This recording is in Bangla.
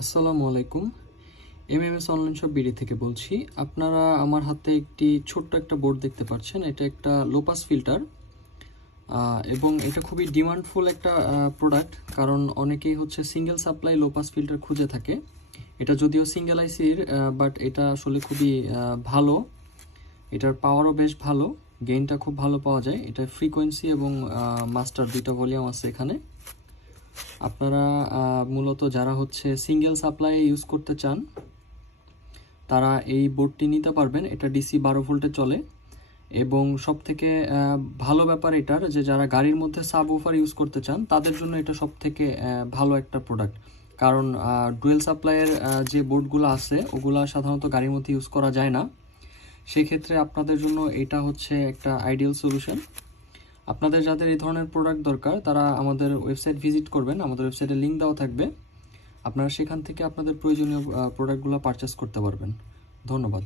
আসসালামু আলাইকুম। এমএমএস অনলাইন শপ বিডি থেকে বলছি। আপনারা আমার হাতে একটি ছোট্ট একটা বোর্ড দেখতে পাচ্ছেন। এটা একটা লো পাস ফিল্টার এবং এটা খুবই ডিমান্ডফুল একটা প্রোডাক্ট, কারণ অনেকেই হচ্ছে single supply low pass filter খুঁজে থাকে। এটা যদিও সিঙ্গেল আইসির, বাট এটা আসলে খুবই ভালো। এটার পাওয়ারও বেশ ভালো, গেইনটা খুব ভালো পাওয়া যায়। এটা ফ্রিকোয়েন্সি এবং মাস্টার দুইটা ভলিউম আছে এখানে। আপনারা মূলত যারা হচ্ছে সিঙ্গেল সাপ্লাই ইউজ করতে চান তারা এই বোর্ডটি নিতে পারবেন। এটা ডিসি 12 ভোল্টে চলে এবং সবথেকে ভালো ব্যাপার এটার যে যারা গাড়ির মধ্যে সাবউফার ইউজ করতে চান তাদের জন্য এটা সবথেকে ভালো একটা প্রোডাক্ট। কারণ ডুয়েল সাপ্লাইয়ের যে বোর্ডগুলো আছে ওগুলা সাধারণত গাড়ির মধ্যে ইউজ করা যায় না। সেক্ষেত্রে আপনাদের জন্য এটা হচ্ছে একটা আইডিয়াল সলিউশন। আপনাদের যাদের এই ধরনের প্রোডাক্ট দরকার তারা আমাদের ওয়েবসাইট ভিজিট করবেন, আমাদের ওয়েবসাইটে লিঙ্ক দেওয়া থাকবে। আপনারা সেখান থেকে আপনাদের প্রয়োজনীয় প্রোডাক্টগুলো পারচেস করতে পারবেন। ধন্যবাদ।